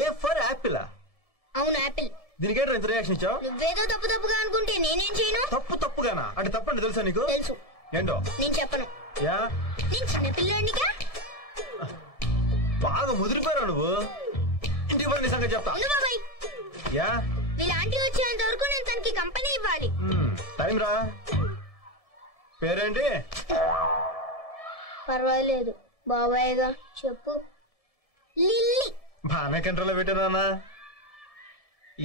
A for Apple? అవును Apple. దీనికేంటి ఎంత reaction ఇచ్చావు? నువ్వేదో తప్పుగా అనుకుంటే నేనేం చేయను. తప్పుగానా? అంటే తప్పండి తెలుసా నీకు? తెలుసు. ఏంటో? నేను చెప్పను. యా నేను చిన్నపిల్లాడినిగా. బాగా ముదిరిపోయావు నువ్వు. ఇంటికి పని సంగతి చెప్తా. బాబాయ్ యా వీళ్ళంటి వచ్చేంత వరకు నేను తనకి కంపెనీ ఇవ్వాలి. టైం రా. పేరేంటి? పర్వాలేదు బాబాయ్గా చెప్పు. లిల్లీ. బాగానే కంట్రోల్లో పెట్టానా?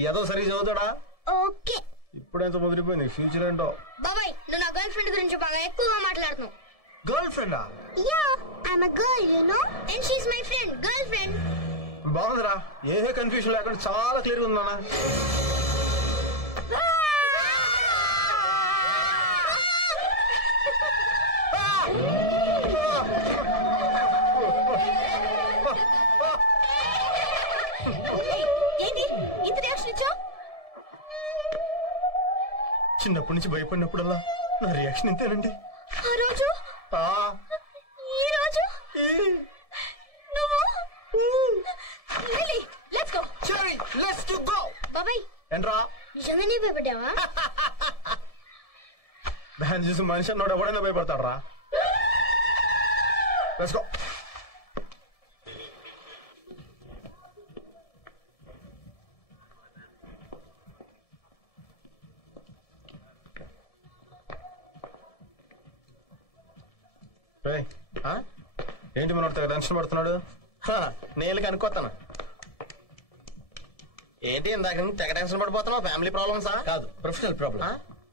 ఏదో సరిగ్గా చదువుతాడా? ఓకే. ఇప్పుడెంత ముదిరిపోయింది. ఫ్యూచర్ ఏంటో. బాబాయ్ నువ్వు నా గర్ల్ ఫ్రెండ్ గురించి బాగా ఎక్కువగా మాట్లాడుతున్నావు. గర్ల్ ఫ్రెండా? Yeah I'm a girl you know and she is my friend. Girl friend. బాగుందిరా. ఏ కన్ఫ్యూజన్ లేకుండా చాలా క్లియర్ గా ఉందన్నా. ఏంటి ఇంత రియాక్షన్ ఇచ్చావు? చిన్నప్పటి నుంచి భయపడినప్పుడల్లా నా రియాక్షన్ ఇంతేనండి. ఆ రోజు ఈ రోజు నువ్వు let's go. Cherry let's to go. బాబాయ్ ఏంట్రా? నిజంగానే భయపడ్డావా? దాన్ని చూసి మనిషి అన్నాడు ఎవడైనా భయపడతాడరా. Let's go. ఏంటి మనోడు తెగ టెన్షన్ పడుతున్నాడు? నేను కనుక్కోతాను. ఏంటి ఇందాక తెగ టెన్షన్ పడిపోతున్నావు? ఫ్యామిలీ ప్రాబ్లమ్సా? కాదు, ప్రొఫెషనల్ ప్రాబ్లం.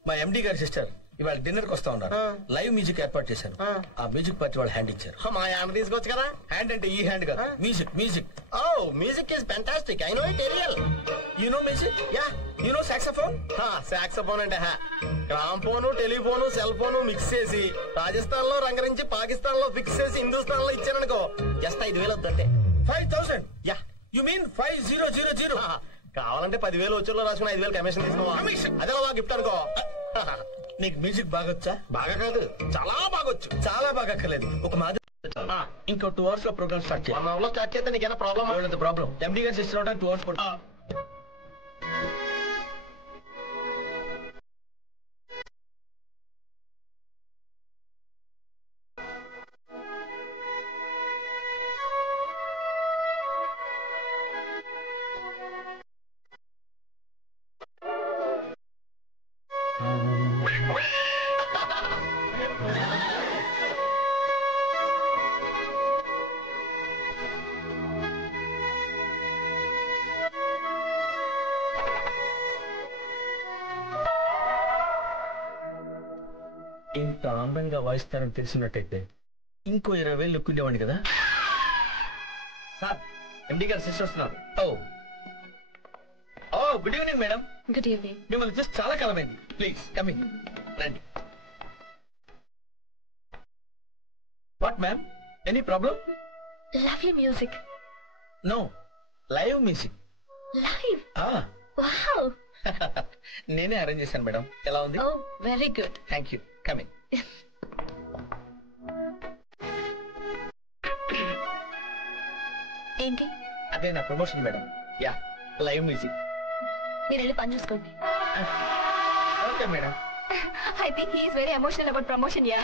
మా ఎండి గారి సిస్టర్ ఇవాళ డిన్నర్ కి వస్తా ఉన్నారు. లైవ్ మ్యూజిక్ ఏర్పాటు చేశాను. ఆ మ్యూజిక్ పార్టీ వాళ్ళు హ్యాండ్ ఇచ్చారు. మా హ్యాండ్ తీసుకోవచ్చు కదా. హ్యాండ్ అంటే ఈ హ్యాండ్ కాదు, music. Music. Oh music is fantastic. I know it real. You know music? Yeah. You know saxophone? Saxophone అంటే gramophone telephone cell phone mix చేసి రాజస్థాన్ లో రంగరించి పాకిస్తాన్ లో ఫిక్స్ చేసి హిందుస్థాన్ లో ఇచ్చాననుకో జస్ట్ 5,000 వద్దంటే. 5,000? యా. You mean 5000? కావాలంటే 10,000 వచ్చేలో రాసుకుని 5,000 కమిషన్ తీసుకోవాలి. అదే గిఫ్ట్ అనుకో. నీకు మ్యూజిక్ బాగొచ్చా? బాగా కాదు, చాలా బాగొచ్చు. చాలా బాగా అక్కర్లేదు, ఒక మాదిరి. ఇంకో 2 hours లో ప్రోగ్రామ్ స్టార్ట్ చేయాలి. 1 hour లో స్టార్ట్ చేస్తే నీకేనా ప్రాబ్లమ్? ప్రాబ్లం. ఎండి గారి సిస్టర్ అవడానికి 2 hours పడుతుంది. ఇంత అందంగా వాయిస్తారని తెలిసినట్టయితే ఇంకో 20,000 లెక్కుండేవాడిని కదా. సార్, ఎండి గారు సిస్టర్ వస్తున్నారు. Oh good evening madam. Good evening. మిమ్మల్ని చూసి చాలా కాలమైంది. ప్లీజ్ కమింగ్, రండి. What ma'am, any problem? Lovely music. No, live music. Live? Wow. నేనే అరేంజ్ చేశాను మేడం. ఎలా ఉంది? Oh very good. Thank you. Coming. ఏంటి? అదే నా promotion madam. Yeah, live music. మీరు వెళ్ళి పని చూసుకోండి. Okay madam. I think he is very emotional about promotion. Yeah.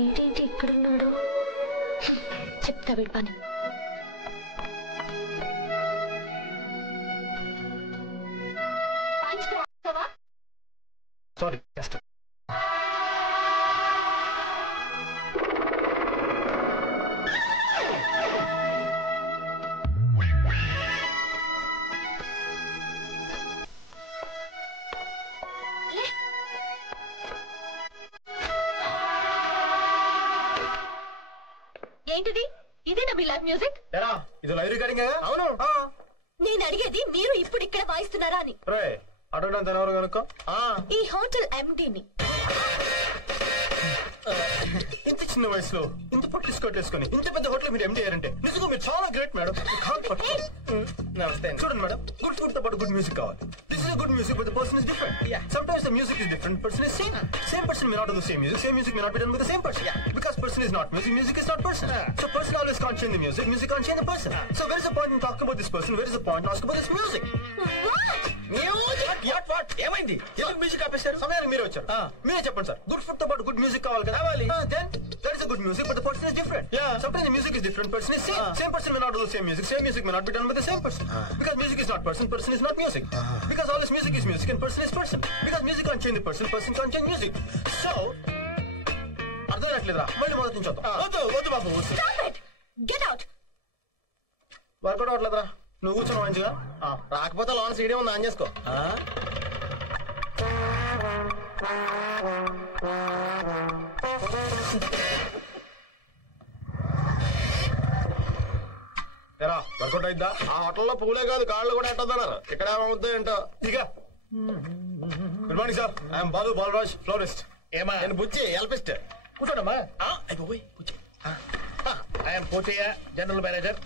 ఏంటి ఇక్కడున్నాడు? చెప్తా వీడి పని. సారీ కష్టం. ఏంటిది? ఇదేనా మీ లైవ్ మ్యూజిక్? ఇది లైవ్ రికార్డింగ్. అవును. నేను అడిగేది మీరు ఇప్పుడు ఇక్కడ వాయిస్తున్నారా అని. అడగడానికి ఎవరు కనుక్కో. ఈ హోటల్ ఎండీని. ఇంత చిన్న వయసులో ఇంత పొట్టి స్కర్ట్ వేసుకొని ఇంత పెద్ద హోటల్ మీరు ఎండి అయ్యారంటే నిజంగా మీరు చాలా గ్రేట్ మేడం. నమస్తే. చూడండి మేడం, గుడ్ ఫుడ్ తో పాటు గుడ్ మ్యూజిక్ కావాలి. This is good music but the person is different. Sometimes the music is different, person is same. Same person may not do the same music may not be done with the same person. Because person is not music is not person. So person always can't change the music can't change the person. So where is the point in talking about this person? Where is the point in asking about this music? What? ఏమైంది? ఎందుకు music ఆపేశారు? సమయానికి మీరే వచ్చారు. మీరే చెప్పండి sir. Good food తో పాటు గుడ్ మ్యూజిక్ కావాలి కదా. Then there is a good music but the person is different. Sometimes the music is different, person is same. Same person may not do the same music may not be done with the same person. Because music is not person is not music. Because all this music is music and person is person. Because music can't change the person can't change music. So అర్థం కావట్లేదురా, మళ్ళీ మొదటి నుంచి వద్దాం. వద్దు బాబు, get out. Work out అవట్లేదురా, నువ్వు కూర్చున్నావు మంచిగా. రాకపోతే లోన్ సీడీ ఉంది, ఆన్ చేసుకో. వర్కౌట్ అయిద్దా? ఆ హోటల్లో పూలే కాదు కాళ్ళు కూడా ఎట్టొద్దన్నారు. ఇక్కడ ఏమవుద్దో ఏంటో. ఇక good morning sir, I'm Balu Balraj, florist. ఏమా? నేను బుచ్చి, ఎల్పిస్ట్. కూర్చోండమ్మా. I'm Pochaiah, general manager.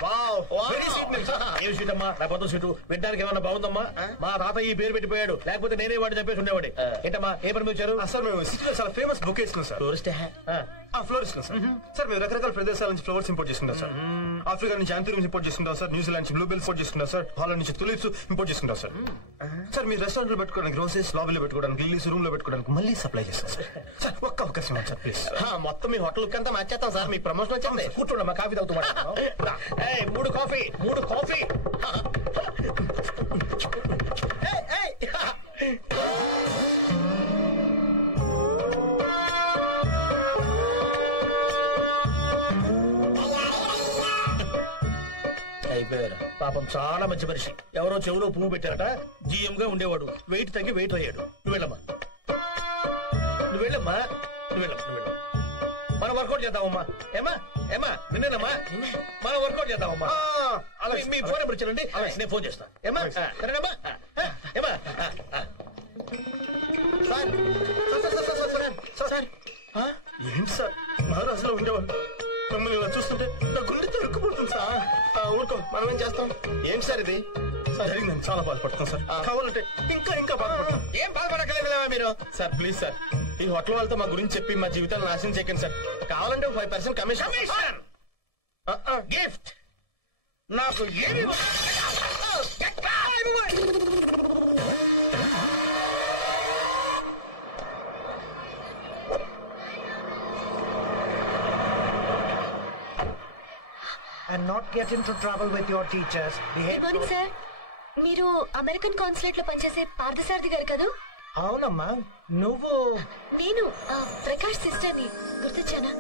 ఏం సీట్ అమ్మా? నా పొద్దు సీటు వినడానికి ఏమన్నా బాగుందమ్మా? మా తాత ఈ పేరు పెట్టిపోయాడు, లేకపోతే నేనే వాడు చెప్పేసి ఉండేవాడి. ఏంటమ్మా ఏ పని వచ్చారు? సార్ మేము సిటీలో చాలా ఫేమస్ బుక్ వేసుకున్నాం సార్. Florist florist sir. మేము రకరకాల ప్రదేశాల నుంచి ఫ్లవర్స్ ఇంపోర్ట్ చేసుకుంటాం సార్. ఆఫ్రికా నుంచి యాంథూరియం ఇంపోర్ట్ చేసుకుంటాం సార్. న్యూజిలాండ్ నుంచి బ్లూబెల్స్ ఇంపోర్ట్ చేసుకుంటాం సార్. హాలండ్ నుంచి తులిప్స్ ఇంపోర్ట్ చేసుకుంటాం సార్. సార్ మీ రెస్టారెంట్ లో పెట్టుకోవడానికి, రోసెస్ లాబీలో పెట్టుకోవడానికి, లిల్లీస్ రూమ్ లో పెట్టుకోవడానికి మళ్ళీ సప్లై చేస్తాం సార్. సార్ ఒక్క అవకాశం సార్ ప్లీజ్. మొత్తం మీ హోటల్ లుక్ అంతా మార్చేస్తాం సార్. మీ ప్రమోషన్ వచ్చింది. కూర్చోండి, కాఫీ తాగుతూ 3 కాఫీ. అయిపోయారు. పాపం చాలా మంచి మనిషి. ఎవరో చెవులో పువ్వు పెట్టారట, జీఎం గా ఉండేవాడు. వెయిట్ తగ్గి వెయిట్ అయ్యాడు. నువ్వు వెళ్ళమ్మా. మనం వర్కౌట్ చేద్దామమ్మా. ఏమా నిన్నేనమ్మా, మనం వర్కౌట్ చేద్దామమ్మా. మీ ఫోన్ నెంబర్ ఇచ్చారండి, నేను ఫోన్ చేస్తాను. ఏమా సరేనమ్మా. ఏంటి సార్, మహారాష్ట్రలో ఉండేవాళ్ళు మిమ్మల్ని ఇలా చూస్తుంటే నా గుండె తరుక్కుపోతుంది సార్. ఊరుకో, మనం ఏం చేస్తాం. ఏంటి సార్ ఇది? సార్ నేను చాలా బాధపడుతున్నాను సార్. కావాలంటే ఇంకా బాధపడతాం. ఏం బాధపడక్కర్లేదులేవా మీరు. సార్ ప్లీజ్ సార్, ఈ హోటల్ వాళ్ళతో మా గురించి చెప్పి మా జీవితాలు నాశనం చేయకండి సార్. కావాలంటే 5% కమిషన్ గిఫ్ట్. నాకు ఏమి and not get into trouble with your teachers. Good morning sir. మీరు అమెరికన్ కాన్సులేట్ లో పనిచేసే పార్థసారథి గారు కదా? అవునమ్మా. నువ్వు? నేను ప్రకాష్ సిస్టర్ ని. గుర్తొచ్చానా?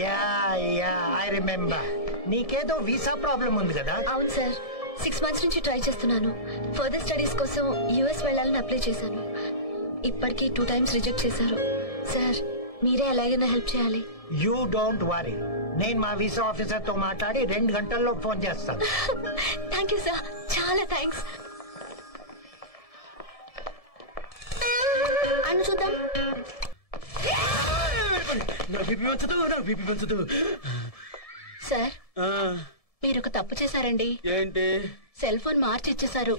Yeah I remember. నీకేదో వీసా ప్రాబ్లం ఉంది కదా? అవును సార్, 6 months నుంచి ట్రై చేస్తున్నాను. ఫర్దర్ స్టడీస్ కోసం యుఎస్ వెళ్ళాలని అప్లై చేశాను. ఇప్పటికీ 2 times రిజెక్ట్ చేశారు. సార్ మీరే ఎలాగైనా హెల్ప్ చేయాలి. యూ డోంట్ వరీ, నేను మా వీసా ఆఫీసర్ తో మాట్లాడి 2 గంటల్లో ఫోన్ చేస్తాను. థ్యాంక్ యూ సార్, చాలా థ్యాంక్స్. అను చూద్దాం. సార్ మీరు ఒక తప్పు చేశారండి. ఏంటి? సెల్ ఫోన్ మార్చి ఇచ్చేశారు.